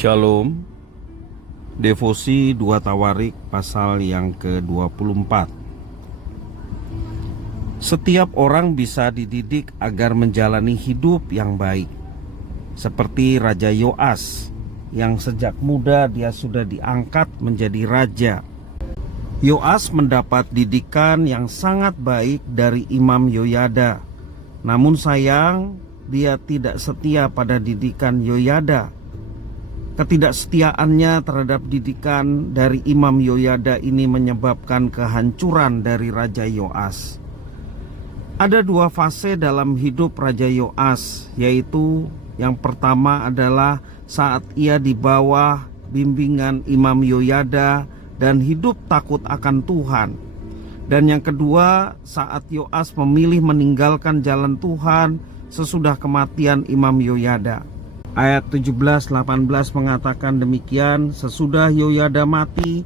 Shalom. Devosi 2 Tawarik pasal yang ke-24. Setiap orang bisa dididik agar menjalani hidup yang baik, seperti Raja Yoas yang sejak muda dia sudah diangkat menjadi raja. Yoas mendapat didikan yang sangat baik dari Imam Yoyada. Namun sayang, dia tidak setia pada didikan Yoyada. Ketidaksetiaannya terhadap didikan dari Imam Yoyada ini menyebabkan kehancuran dari Raja Yoas. Ada dua fase dalam hidup Raja Yoas, yaitu yang pertama adalah saat ia di bawah bimbingan Imam Yoyada dan hidup takut akan Tuhan. Dan yang kedua, saat Yoas memilih meninggalkan jalan Tuhan sesudah kematian Imam Yoyada. Ayat 17-18 mengatakan demikian, sesudah Yoyada mati,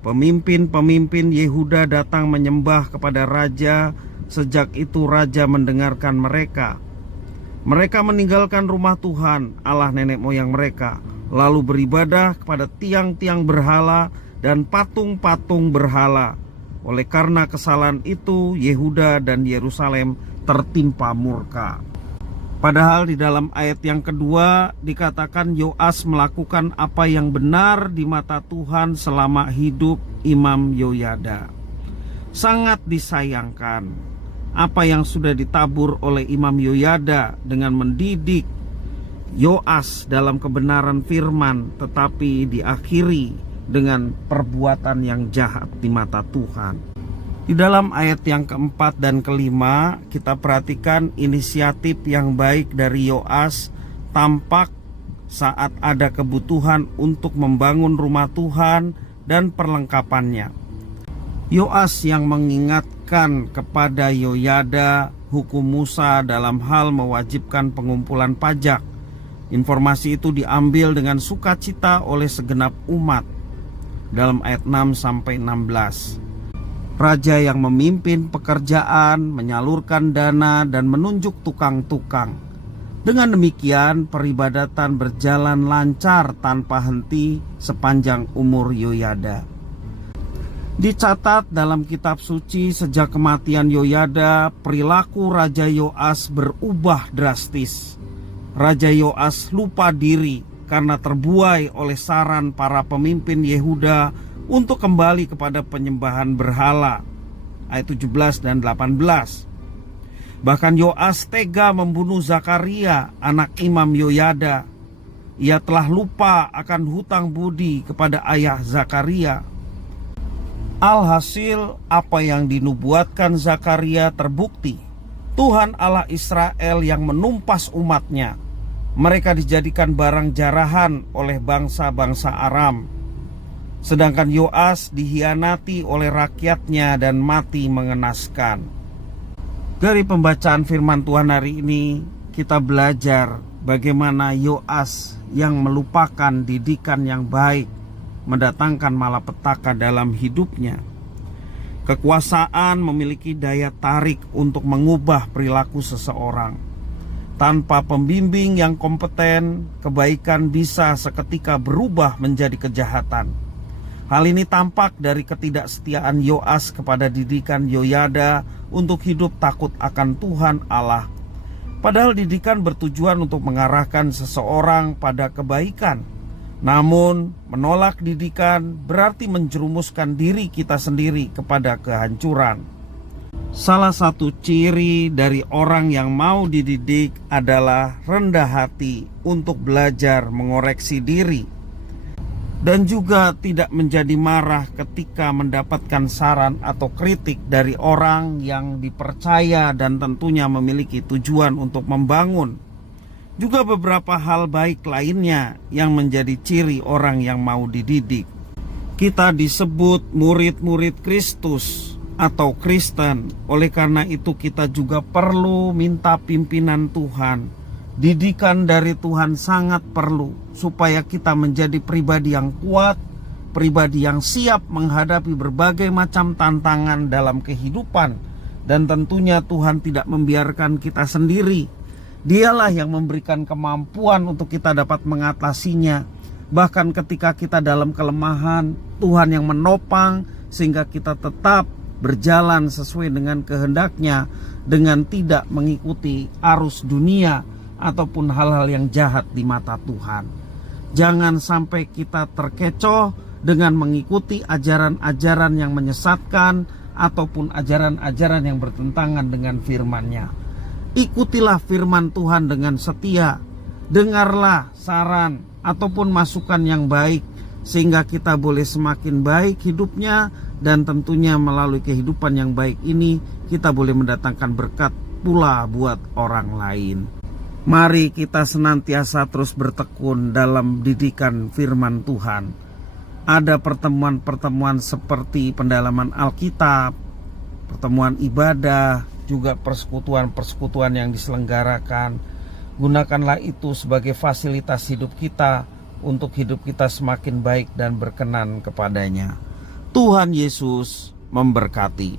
pemimpin-pemimpin Yehuda datang menyembah kepada raja. Sejak itu raja mendengarkan mereka. Mereka meninggalkan rumah Tuhan, Allah nenek moyang mereka, lalu beribadah kepada tiang-tiang berhala dan patung-patung berhala. Oleh karena kesalahan itu, Yehuda dan Yerusalem tertimpa murka. Padahal di dalam ayat yang kedua dikatakan Yoas melakukan apa yang benar di mata Tuhan selama hidup Imam Yoyada. Sangat disayangkan apa yang sudah ditabur oleh Imam Yoyada dengan mendidik Yoas dalam kebenaran firman, tetapi diakhiri dengan perbuatan yang jahat di mata Tuhan. Di dalam ayat yang keempat dan kelima, kita perhatikan inisiatif yang baik dari Yoas tampak saat ada kebutuhan untuk membangun rumah Tuhan dan perlengkapannya. Yoas yang mengingatkan kepada Yoyada hukum Musa dalam hal mewajibkan pengumpulan pajak. Informasi itu diambil dengan sukacita oleh segenap umat dalam ayat 6-16. Raja yang memimpin pekerjaan, menyalurkan dana, dan menunjuk tukang-tukang. Dengan demikian, peribadatan berjalan lancar tanpa henti sepanjang umur Yoyada. Dicatat dalam kitab suci, sejak kematian Yoyada, perilaku Raja Yoas berubah drastis. Raja Yoas lupa diri karena terbuai oleh saran para pemimpin Yehuda untuk kembali kepada penyembahan berhala. Ayat 17 dan 18. Bahkan Yoas tega membunuh Zakaria, anak Imam Yoyada. Ia telah lupa akan hutang budi kepada ayah Zakaria. Alhasil, apa yang dinubuatkan Zakaria terbukti. Tuhan Allah Israel yang menumpas umatnya. Mereka dijadikan barang jarahan oleh bangsa-bangsa Aram. Sedangkan Yoas dihianati oleh rakyatnya dan mati mengenaskan. Dari pembacaan firman Tuhan hari ini, kita belajar bagaimana Yoas yang melupakan didikan yang baik mendatangkan malapetaka dalam hidupnya. Kekuasaan memiliki daya tarik untuk mengubah perilaku seseorang. Tanpa pembimbing yang kompeten, kebaikan bisa seketika berubah menjadi kejahatan. Hal ini tampak dari ketidaksetiaan Yoas kepada didikan Yoyada untuk hidup takut akan Tuhan Allah. Padahal didikan bertujuan untuk mengarahkan seseorang pada kebaikan. Namun menolak didikan berarti menjerumuskan diri kita sendiri kepada kehancuran. Salah satu ciri dari orang yang mau dididik adalah rendah hati untuk belajar mengoreksi diri. Dan juga tidak menjadi marah ketika mendapatkan saran atau kritik dari orang yang dipercaya dan tentunya memiliki tujuan untuk membangun. Juga beberapa hal baik lainnya yang menjadi ciri orang yang mau dididik. Kita disebut murid-murid Kristus atau Kristen. Oleh karena itu kita juga perlu minta pimpinan Tuhan. Didikan dari Tuhan sangat perlu supaya kita menjadi pribadi yang kuat, pribadi yang siap menghadapi berbagai macam tantangan dalam kehidupan. Dan tentunya Tuhan tidak membiarkan kita sendiri. Dialah yang memberikan kemampuan untuk kita dapat mengatasinya. Bahkan ketika kita dalam kelemahan, Tuhan yang menopang sehingga kita tetap berjalan sesuai dengan kehendaknya, dengan tidak mengikuti arus dunia ataupun hal-hal yang jahat di mata Tuhan. Jangan sampai kita terkecoh dengan mengikuti ajaran-ajaran yang menyesatkan ataupun ajaran-ajaran yang bertentangan dengan firman-Nya. Ikutilah firman Tuhan dengan setia. Dengarlah saran ataupun masukan yang baik, sehingga kita boleh semakin baik hidupnya, dan tentunya melalui kehidupan yang baik ini kita boleh mendatangkan berkat pula buat orang lain. Mari kita senantiasa terus bertekun dalam didikan firman Tuhan. Ada pertemuan-pertemuan seperti pendalaman Alkitab, pertemuan ibadah, juga persekutuan-persekutuan yang diselenggarakan. Gunakanlah itu sebagai fasilitas hidup kita untuk hidup kita semakin baik dan berkenan kepadanya. Tuhan Yesus memberkati.